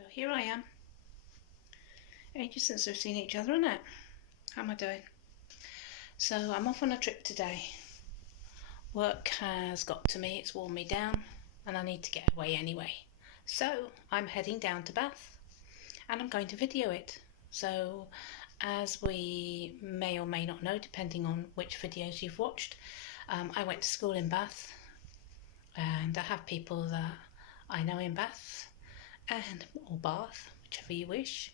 So here I am. Ages since we've seen each other, isn't it? How am I doing? So I'm off on a trip today. Work has got to me, it's worn me down, and I need to get away anyway. So I'm heading down to Bath and I'm going to video it. So as we may or may not know, depending on which videos you've watched, I went to school in Bath, and I have people that I know in Bath or Bath, whichever you wish.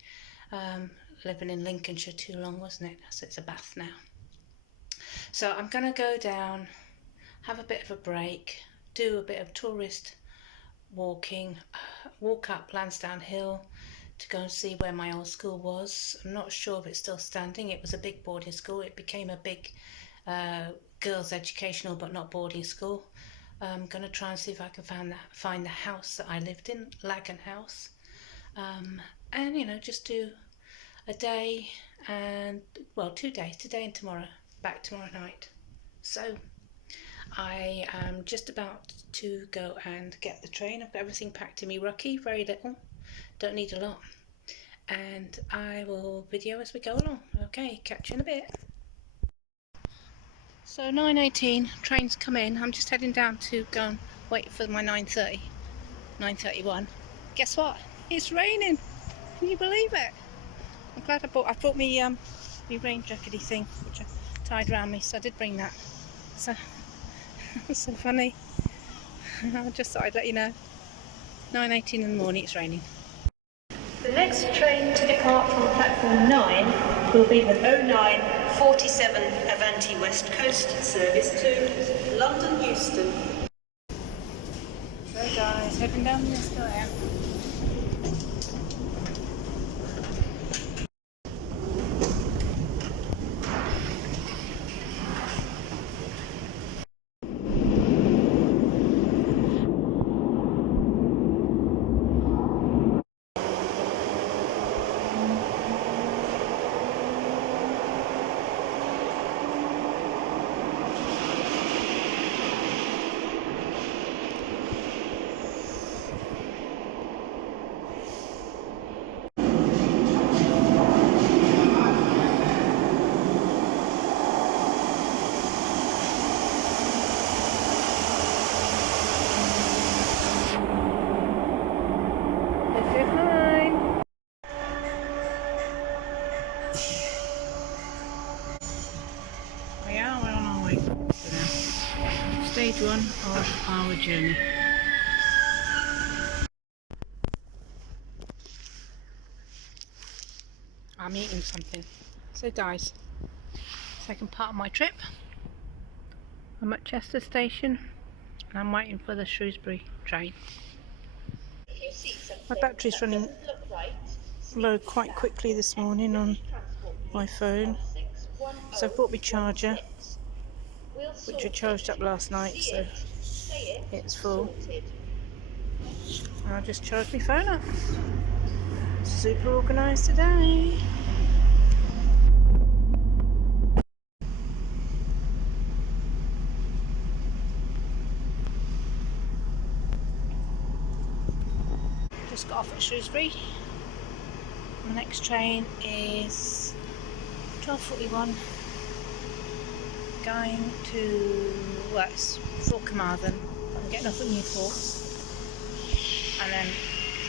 Living in Lincolnshire too long, wasn't it? So it's a Bath now. So I'm going to go down, have a bit of a break, do a bit of tourist walking, walk up Lansdowne Hill to go and see where my old school was. I'm not sure if it's still standing. It was a big boarding school. It became a big girls' educational but not boarding school. I'm going to try and see if I can find the house that I lived in, Lagan House, and just do a day and, well, 2 days, today and tomorrow, back tomorrow night. So I am just about to go and get the train. I've got everything packed in me rucky, very little, don't need a lot, and I will video as we go along. Okay, catch you in a bit. So 9:18, train's come in. I'm just heading down to go and wait for my 9:31. Guess what? It's raining. Can you believe it? I'm glad I brought me my rain jackety thing, which I tied around me, so I did bring that. So it's so funny. I just thought I'd let you know. 9:18 in the morning, it's raining. The next train to depart from platform 9 will be the 0947 Avanti West Coast service to London Euston. So guys, heading down this square. Stage 1 of our journey. I'm eating something. So guys, second part of my trip. I'm at Chester Station and I'm waiting for the Shrewsbury train. My battery's running low quite quickly this morning on my phone, so I've brought my charger, which I charged up last night, so it's full. I'll just charge my phone up. Super organised today. Just got off at Shrewsbury. The next train is 12:41. Going to, well, it's for Carmarthen. I'm getting off at Newport, and then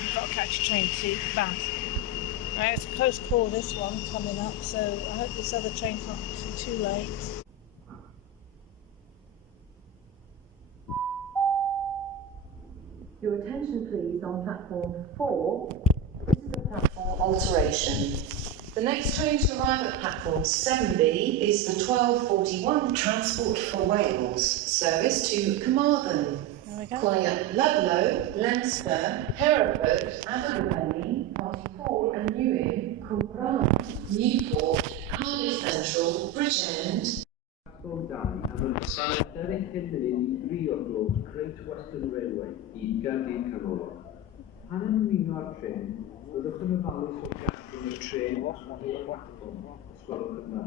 I've got to catch a train to Bath. Right, it's a close call, this one coming up, so I hope this other train's not too late. Your attention please on platform 4. This is a platform alteration. The next train to arrive at platform 7B is the 12:41 Transport for Wales service to Carmarthen. Calling at Ludlow, Leinster, Hereford, Abergavenny, Hartlepool and Newing, Cwmbran, Newport, Cardiff Central, Bridgend. Platform 2 am ystafell 10 munud i 3 o'r gloch Great Western Railway I Gaerdydd Canolfan. Pan yn ymuno â'r tren, byddwch yn ofalus o gadw'n y tren i'r platform. Sgwelwch yn dda.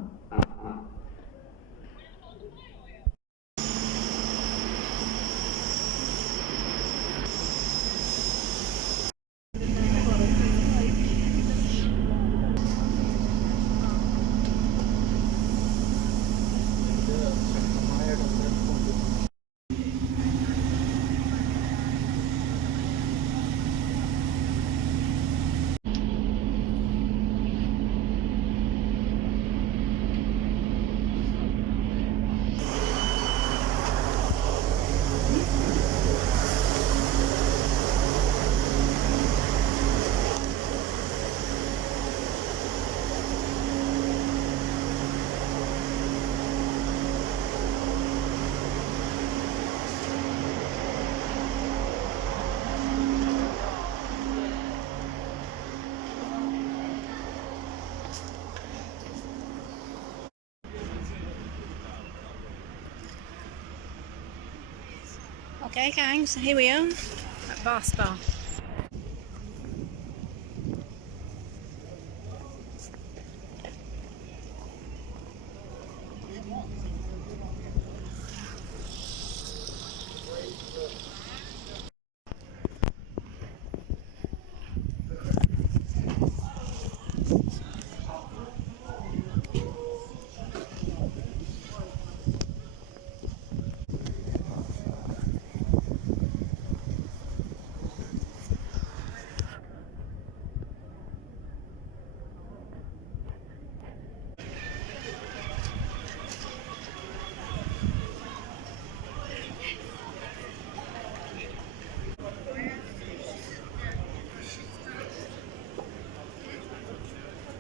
Okay, gang, so here we are at Bar Spa.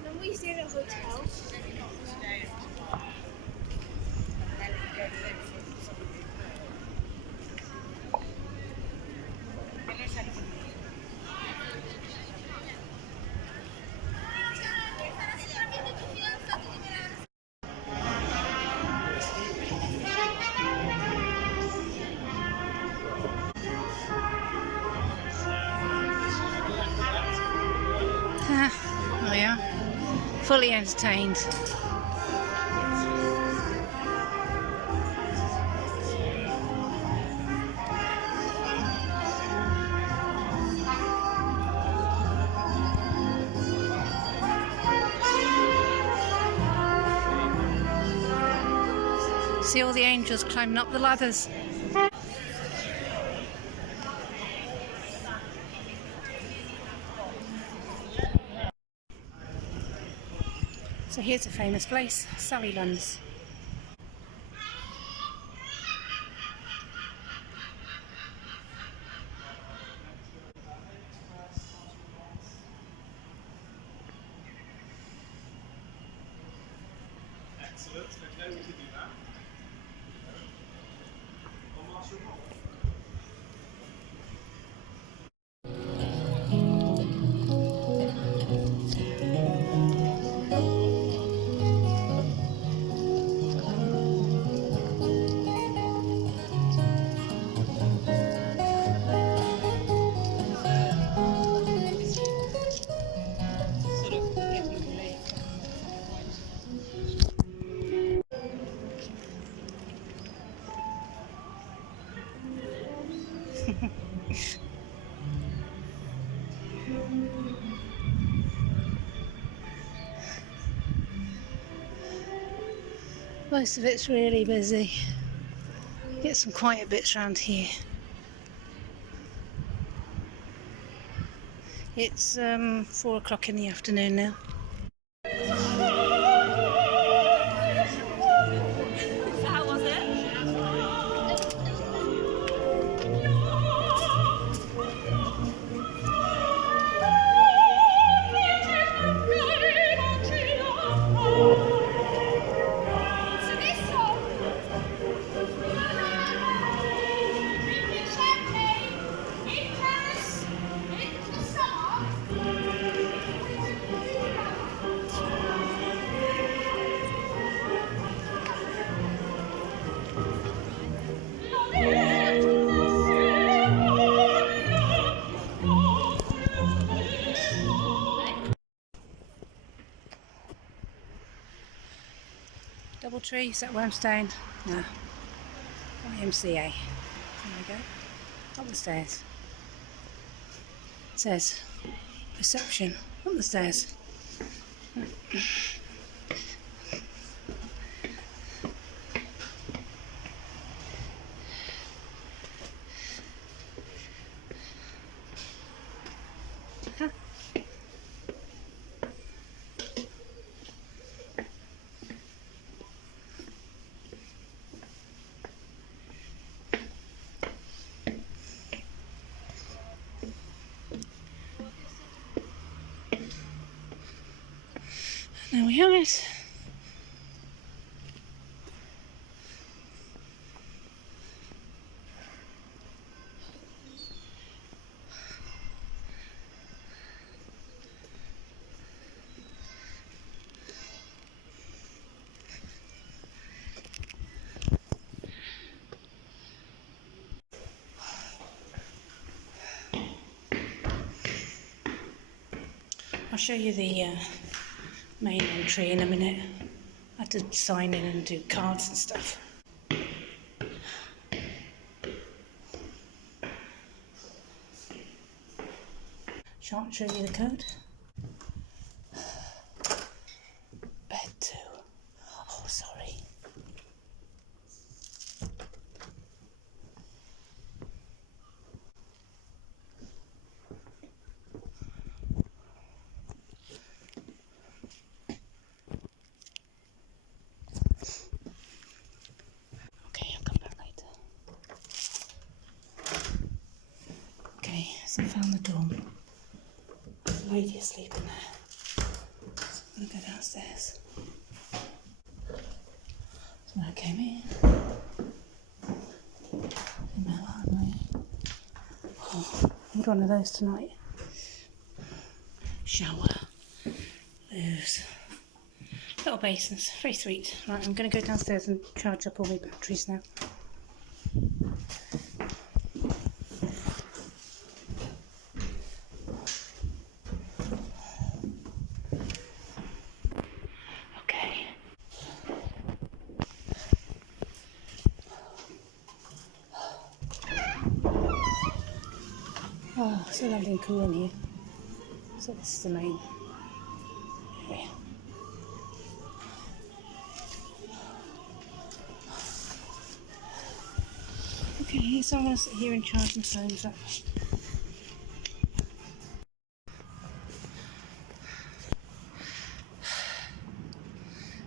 Then we stayed at a hotel. There we are, fully entertained. See all the angels climbing up the ladders. So here's a famous place, Sallylands. Excellent. Okay, we can do that. On Marshall Hall. Most of it's really busy. Get some quiet bits around here. It's 4 o'clock in the afternoon now. How was it? So this song. Champagne in Paris in the summer. Doubletree, is that where I'm staying? No. YMCA. There we go. Up the stairs. It says reception. Up the stairs. There we have it. I'll show you the main entry in a minute. I had to sign in and do cards and stuff. Shan't show you the code. Bed 2. Oh, sorry. Okay, I'll come back later. Okay, so I found the dorm. There's a lady asleep in there. So I'm going to go downstairs. So when I came in, female hardware. Oh, I need one of those tonight. Shower. Those little basins. Very sweet. Right, I'm going to go downstairs and charge up all my batteries now. Okay. Oh, so lovely and cool in here. So this is the main area. Okay, so I'm going to sit here and charge my phones up.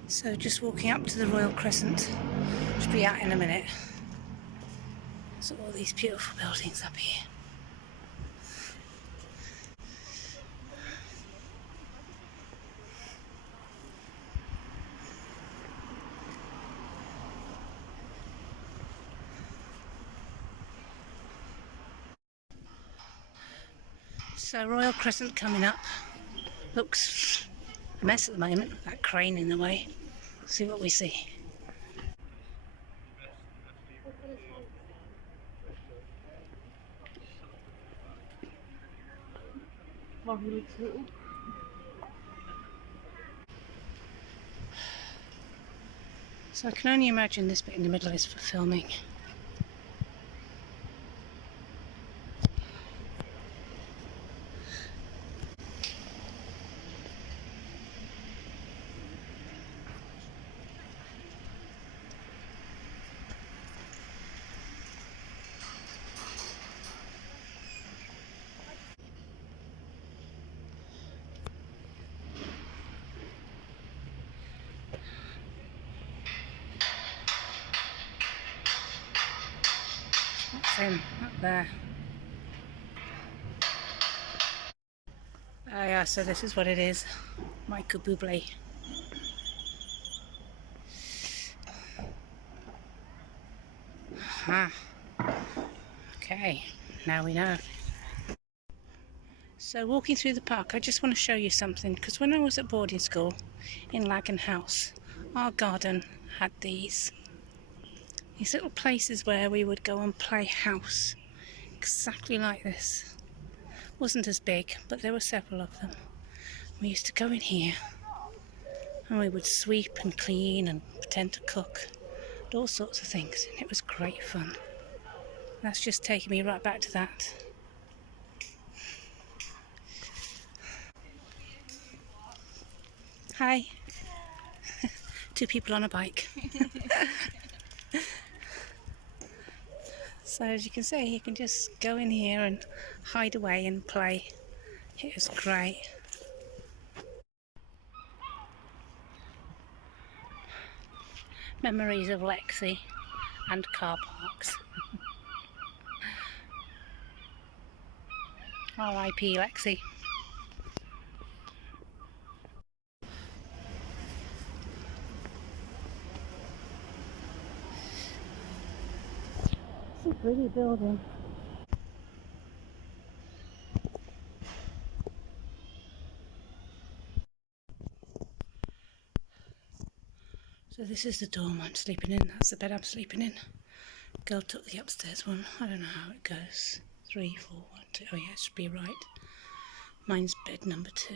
So just walking up to the Royal Crescent. Should be out in a minute. So all these beautiful buildings up here. So Royal Crescent coming up. Looks a mess at the moment, that crane in the way. See what we see. So I can only imagine this bit in the middle is for filming. That's him, up there. Oh yeah, so this is what it is. Michael Bublé. Huh. Okay, now we know. So walking through the park, I just want to show you something, because when I was at boarding school in Lagan House, our garden had these little places where we would go and play house, exactly like this. Wasn't as big, but there were several of them. We used to go in here and we would sweep and clean and pretend to cook and all sorts of things. It was great fun. That's just taken me right back to that. Hi. Two people on a bike. So as you can see, you can just go in here and hide away and play. It was great. Memories of Lexi and car parks. R.I.P. Lexi. It's a pretty building. So this is the dorm I'm sleeping in. That's the bed I'm sleeping in. Girl took the upstairs one. I don't know how it goes. 3, 4, 1, 2. Oh yeah, it should be right. Mine's bed number 2.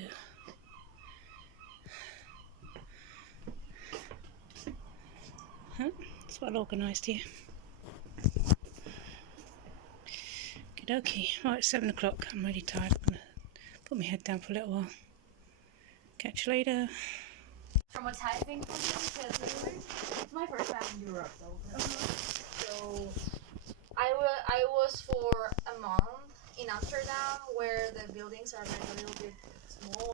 Huh? It's well organised here. Okie, right, it's 7 o'clock. I'm really tired. I'm going to put my head down for a little while. Catch you later. Traumatizing for me because it's my first time in Europe, so I was for a month in Amsterdam, where the buildings are like a little bit small.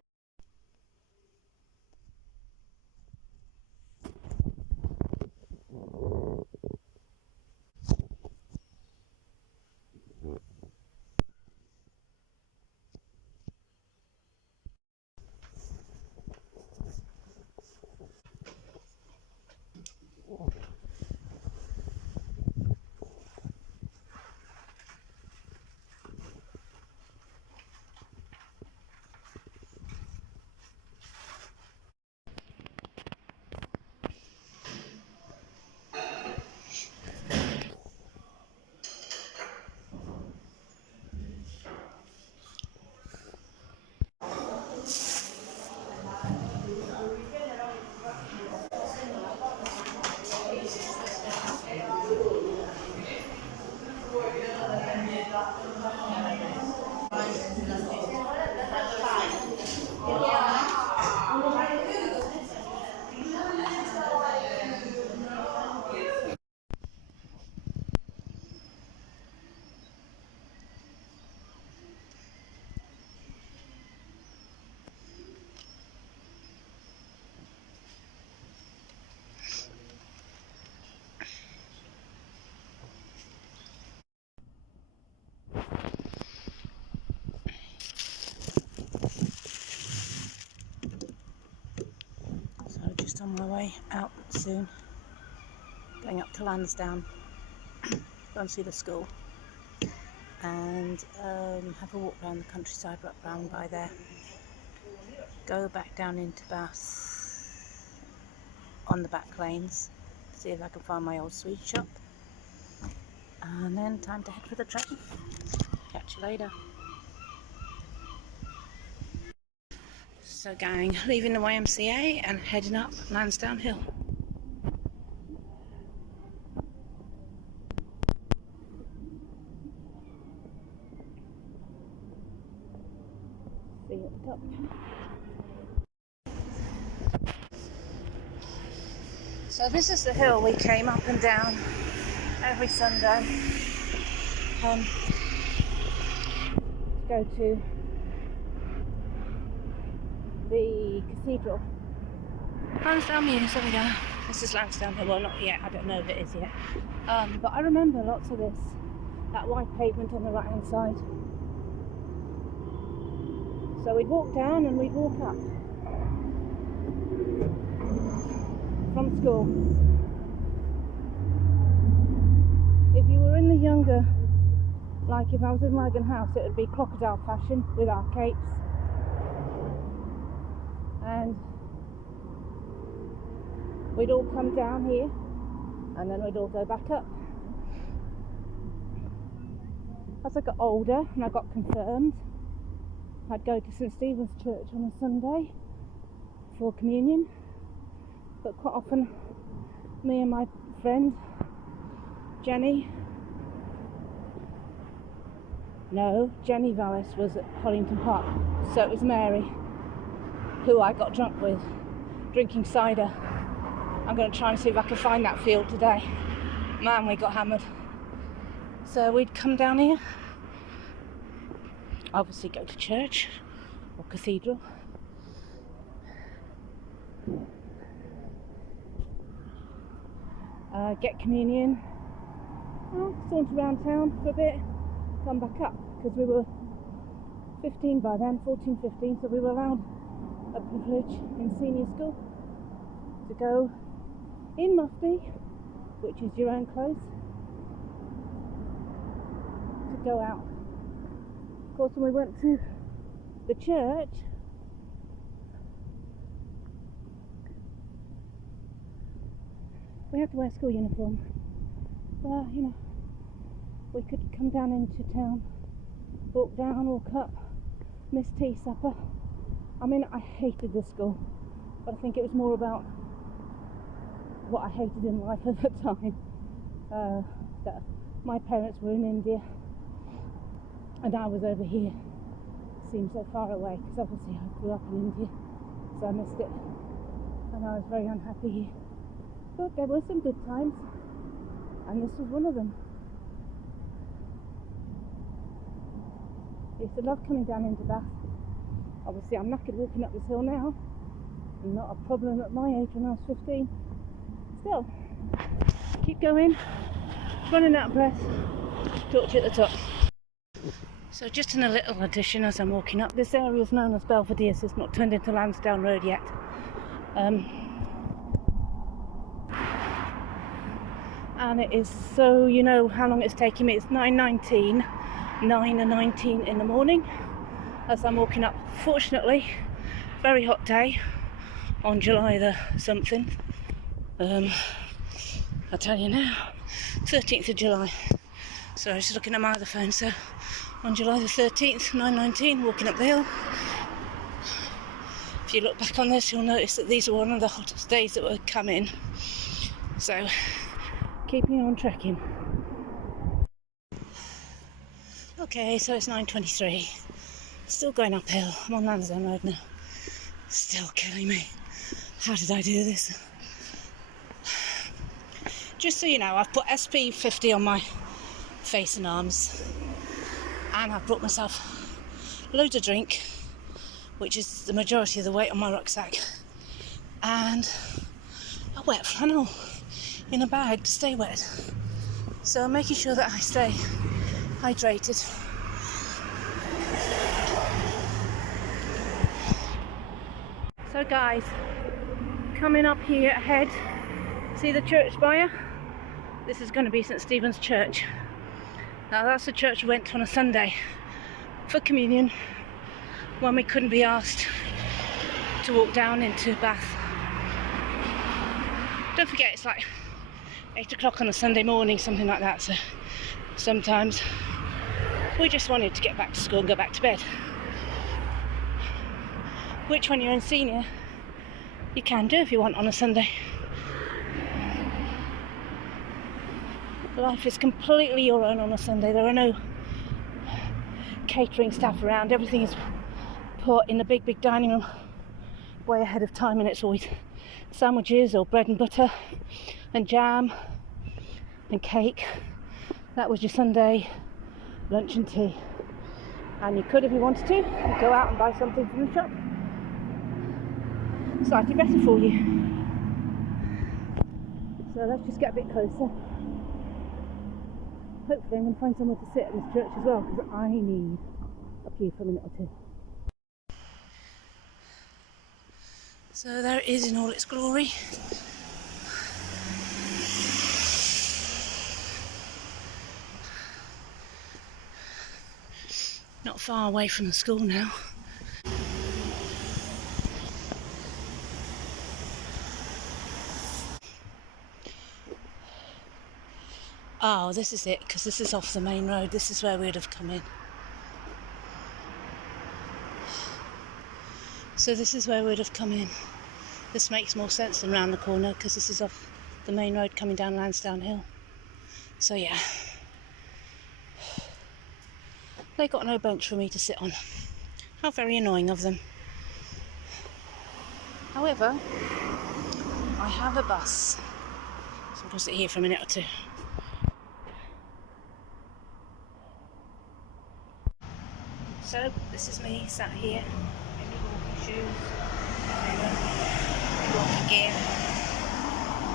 So just on my way out soon. Going up to Lansdowne. Go and see the school. And have a walk around the countryside right round by there. Go back down into Bath on the back lanes. See if I can find my old sweet shop. And then time to head for the train. Catch you later. So gang, leaving the YMCA and heading up Lansdowne Hill. See you at the top. So this is the hill we came up and down every Sunday to go to the cathedral. Lansdowne Mews, there we go. This is Lansdowne Hill, well not yet, I don't know if it is yet. But I remember lots of this, that white pavement on the right hand side. So we'd walk down and we'd walk up from school. If you were in the younger, like if I was in Wagon House, it would be crocodile fashion with our capes. And we'd all come down here and then we'd all go back up. As I got older and I got confirmed, I'd go to St Stephen's Church on a Sunday for communion, but quite often me and my friend Jenny Vallis was at Hollington Park, so it was Mary who I got drunk with, drinking cider. I'm going to try and see if I can find that field today. Man, we got hammered. So we'd come down here, obviously go to church or cathedral, get communion, saunter around town for a bit, come back up, because we were 15 by then, 14, 15, so we were allowed a privilege in senior school to go in mufti, which is your own clothes, to go out. Of course, when we went to the church, we had to wear school uniform. Well, you know, we could come down into town, walk down, walk up, miss tea, supper. I mean, I hated this school, but I think it was more about what I hated in life at the time. That my parents were in India and I was over here. It seemed so far away because obviously I grew up in India, so I missed it, and I was very unhappy here. But there were some good times, and this was one of them. I used to love coming down into Bath. Obviously I'm knackered walking up this hill now, and not a problem at my age when I was 15. Still, keep going, running out of breath, talk to you at the top. So just in a little addition as I'm walking up, this area is known as Belvedere, so it's not turned into Lansdowne Road yet. And it is, so you know how long it's taking me, it's 9:19 in the morning as I'm walking up. Fortunately, very hot day on July the something. I'll tell you now, 13th of July. So I was just looking at my other phone, so on July the 13th, 9:19, walking up the hill. If you look back on this, you'll notice that these are one of the hottest days that were coming. So, keeping on trekking. Okay, so it's 9:23. Still going uphill. I'm on Lansdowne Road now. Still killing me. How did I do this? Just so you know, I've put SP50 on my face and arms, and I've brought myself loads of drink, which is the majority of the weight on my rucksack, and a wet flannel in a bag to stay wet. So I'm making sure that I stay hydrated. So guys, coming up here ahead, see the church spire? This is going to be St Stephen's Church. Now that's the church we went to on a Sunday for communion when we couldn't be asked to walk down into Bath. Don't forget, it's like 8 o'clock on a Sunday morning, something like that, so sometimes we just wanted to get back to school and go back to bed, which when you're in senior you can do if you want on a Sunday. Life is completely your own on a Sunday. There are no catering staff around. Everything is put in the big dining room way ahead of time, and it's always sandwiches or bread and butter and jam and cake. That was your Sunday lunch and tea. And you could, if you wanted to, you'd go out and buy something from the shop. Slightly better for you. So let's just get a bit closer. Hopefully I'm going to find somewhere to sit at this church as well, because I need a pew for a minute or two. So there it is in all its glory. Not far away from the school now. Oh, this is it, because this is off the main road. This is where we'd have come in. So this is where we'd have come in. This makes more sense than round the corner, because this is off the main road coming down Lansdowne Hill. So yeah. They got no bench for me to sit on. How very annoying of them. However, I have a bus. So I'm going to sit here for a minute or two. So this is me sat here in my walking shoes, my walking gear.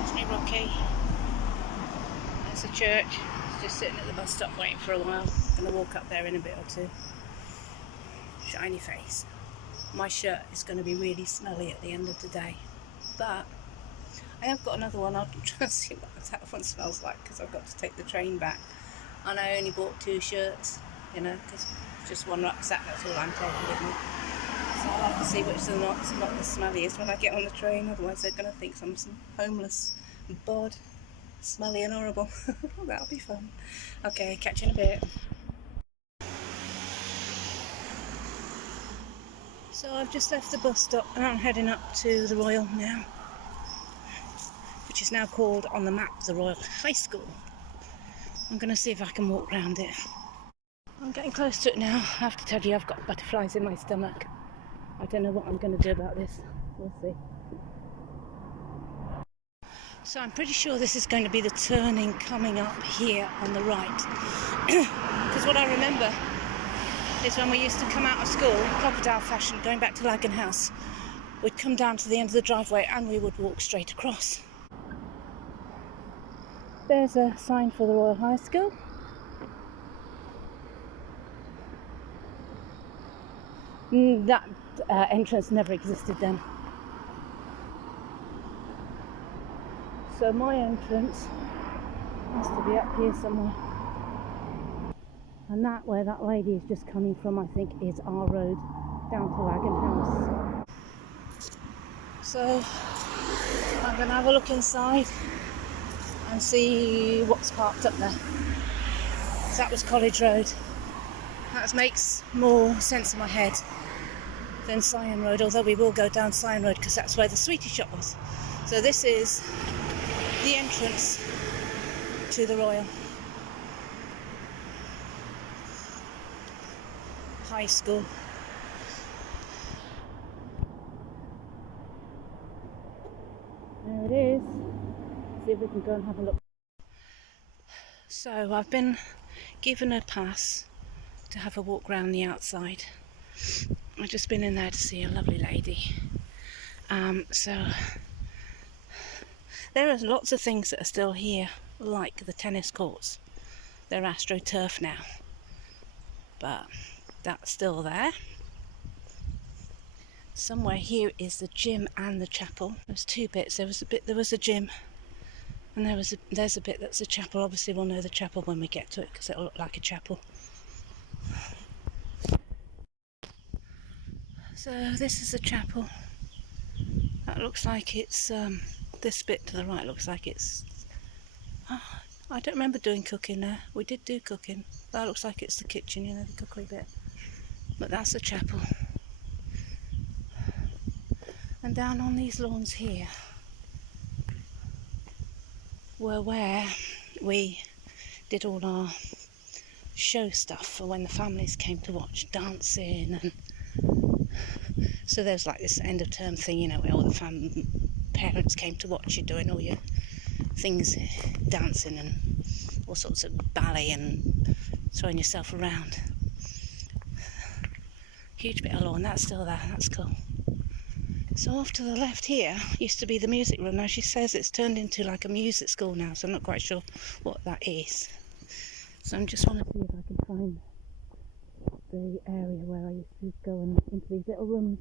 It's me Rocky. There's the church. It's just sitting at the bus stop waiting for a while. I'm going to walk up there in a bit or two. Shiny face. My shirt is going to be really smelly at the end of the day, but I have got another one. I'll try and see what that one smells like, because I've got to take the train back, and I only bought 2 shirts, you know, because just one rucksack, that's all I'm taking with me. So I'll have to see which is not the smelliest when I get on the train, otherwise they're going to think I'm some homeless bod, smelly and horrible. That'll be fun. Okay, catch you in a bit. So I've just left the bus stop and I'm heading up to the Royal now, which which is now called on the map the Royal High School. I'm going to see if I can walk around it. I'm getting close to it now. I have to tell you, I've got butterflies in my stomach. I don't know what I'm going to do about this. We'll see. So I'm pretty sure this is going to be the turning coming up here on the right. Because what I remember is when we used to come out of school, crocodile fashion, going back to Lagan House, we'd come down to the end of the driveway and we would walk straight across. There's a sign for the Royal High School. That entrance never existed then. So my entrance has to be up here somewhere. And that, where that lady is just coming from, I think, is our road down to Lagan House. So I'm going to have a look inside and see what's parked up there. So that was College Road. That makes more sense in my head than Scion Road, although we will go down Scion Road because that's where the sweetie shop was. So this is the entrance to the Royal High School. There it is. See if we can go and have a look. So I've been given a pass to have a walk around the outside. I've just been in there to see a lovely lady. So there are lots of things that are still here, like the tennis courts. They're AstroTurf now, but that's still there. Somewhere here is the gym and the chapel. There's two bits. There was a gym, and there's a bit that's a chapel. Obviously we'll know the chapel when we get to it because it'll look like a chapel. So this is the chapel. That looks like it's this bit to the right looks like it's I don't remember doing cooking there. We did do cooking. That looks like it's the kitchen, you know, the cookery bit. But that's the chapel. And down on these lawns here were where we did all our show stuff for when the families came to watch dancing, and so there's like this end of term thing, you know, where all the parents came to watch you doing all your things, dancing and all sorts of ballet and throwing yourself around. Huge bit of lawn, that's still there, that's cool. So off to the left here used to be the music room. Now she says it's turned into like a music school now, so I'm not quite sure what that is. So I just want to see if I can find the area where I used to go into these little rooms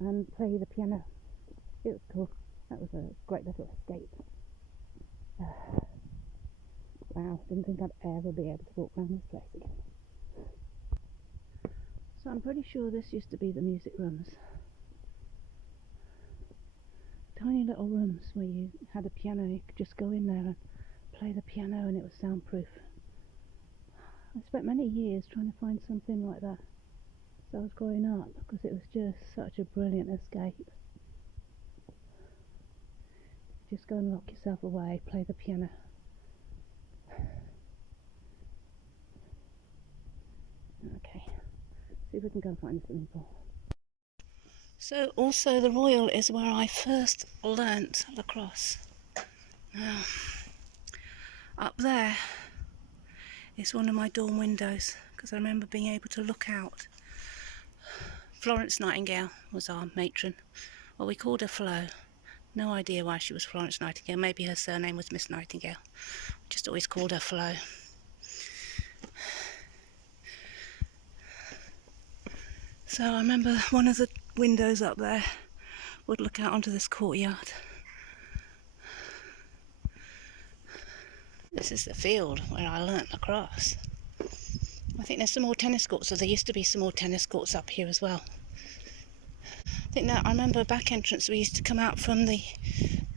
and play the piano. It was cool. That was a great little escape. Wow, didn't think I'd ever be able to walk around this place again. So I'm pretty sure this used to be the music rooms. Tiny little rooms where you had a piano, you could just go in there and play the piano and it was soundproof. I spent many years trying to find something like that as I was growing up because it was just such a brilliant escape. Just go and lock yourself away, play the piano. Okay, see if we can go and find a swimming pool. So also the Royal is where I first learnt lacrosse. Now, up there is one of my dorm windows because I remember being able to look out. Florence Nightingale was our matron. Well, we called her Flo. No idea why she was Florence Nightingale. Maybe her surname was Miss Nightingale. We just always called her Flo. So I remember one of the windows up there would look out onto this courtyard. This is the field where I learnt lacrosse. I think there's some more tennis courts, so there used to be some more tennis courts up here as well. I think that I remember back entrance we used to come out from the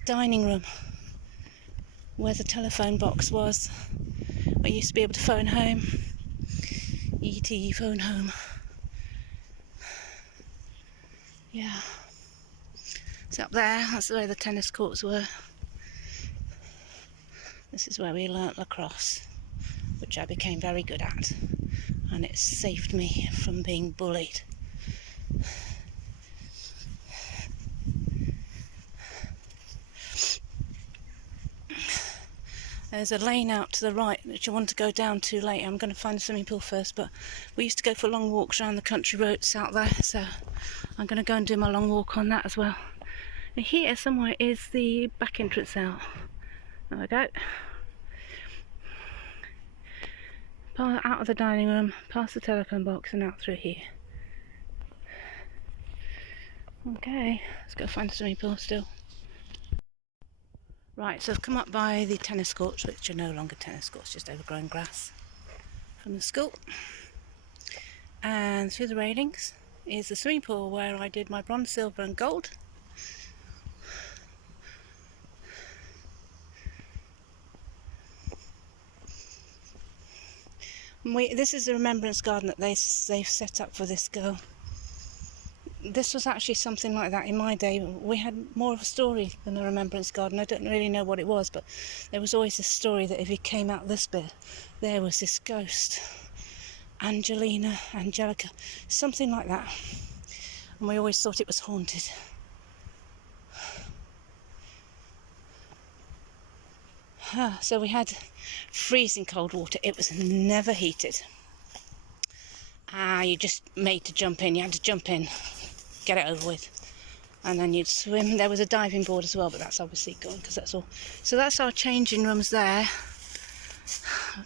dining room where the telephone box was. I used to be able to phone home. E.T. phone home. Yeah. So up there, that's where the tennis courts were. This is where we learnt lacrosse, which I became very good at, and it saved me from being bullied. There's a lane out to the right which I want to go down to later. I'm going to find a swimming pool first, but we used to go for long walks around the country roads out there, so I'm going to go and do my long walk on that as well. And here somewhere is the back entrance out. There we go. Out of the dining room, past the telephone box and out through here. Okay, let's go find a swimming pool still. Right, so I've come up by the tennis courts, which are no longer tennis courts, just overgrown grass from the school. And through the railings is the swimming pool where I did my bronze, silver and gold. This is the remembrance garden that they've set up for this girl. This was actually something like that in my day. We had more of a story than a remembrance garden. I don't really know what it was, but there was always this story that if you came out this bit, there was this ghost, Angelica, something like that. And we always thought it was haunted. So we had freezing cold water. It was never heated. You just made to jump in. You had to jump in, get it over with, and then you'd swim. There was a diving board as well, but that's obviously gone because that's all. So that's our changing rooms there.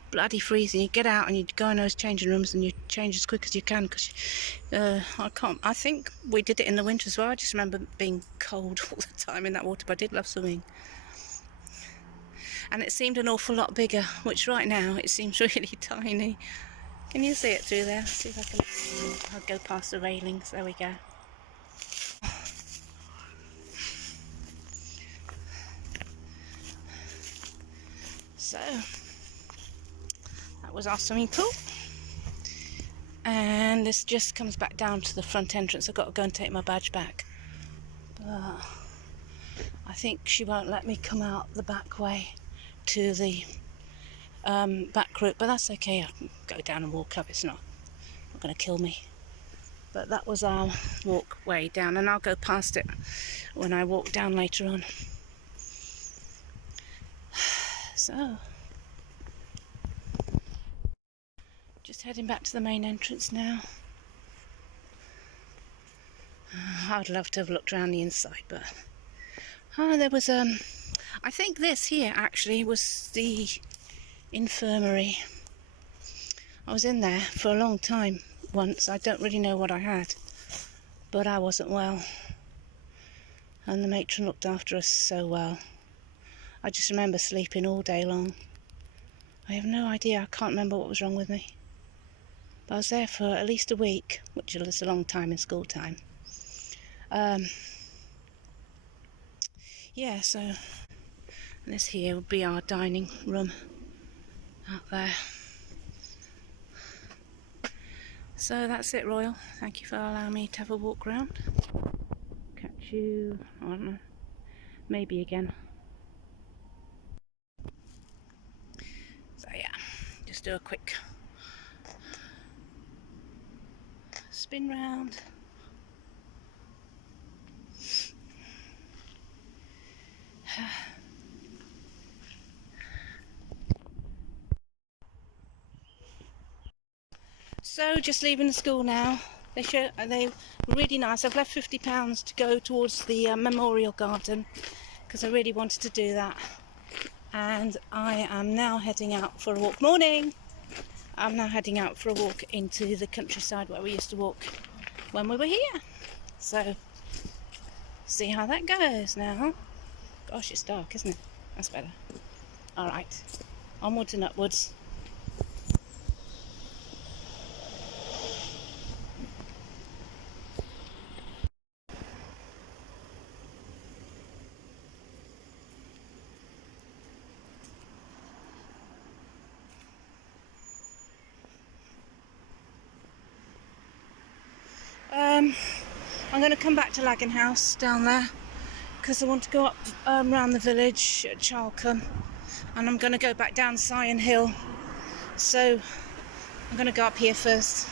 Bloody freezing. You get out and you go in those changing rooms and you change as quick as you can because I think we did it in the winter as well. I just remember being cold all the time in that water, but I did love swimming. And it seemed an awful lot bigger, which right now it seems really tiny. Can you see it through there? See if I can. I'll go past the railings. There we go. So that was our swimming pool, and this just comes back down to the front entrance. I've got to go and take my badge back, but I think she won't let me come out the back way to the back route, but that's okay. I can go down and walk up. It's not going to kill me. But that was our walkway down, and I'll go past it when I walk down later on. So just heading back to the main entrance now. I'd love to have looked around the inside, but there was I think this here actually was the infirmary. I was in there for a long time once. I don't really know what I had, but I wasn't well, and the matron looked after us so well. I just remember sleeping all day long. I have no idea. I can't remember what was wrong with me, but I was there for at least a week, which is a long time in school time. Yeah, so this here would be our dining room out there. So that's it, Royal. Thank you for allowing me to have a walk round. Catch you, I don't know, maybe again. So yeah, just do a quick spin round. So just leaving the school now. They were really nice. I've left £50 to go towards the memorial garden because I really wanted to do that. And I am now heading out for a walk. Morning! I'm now heading out for a walk into the countryside where we used to walk when we were here. So, see how that goes now. Gosh, it's dark, isn't it? That's better. Alright, onwards and upwards. I'm going to come back to Lagan House down there because I want to go up around the village at Charlcombe and I'm going to go back down Sion Hill. So I'm going to go up here first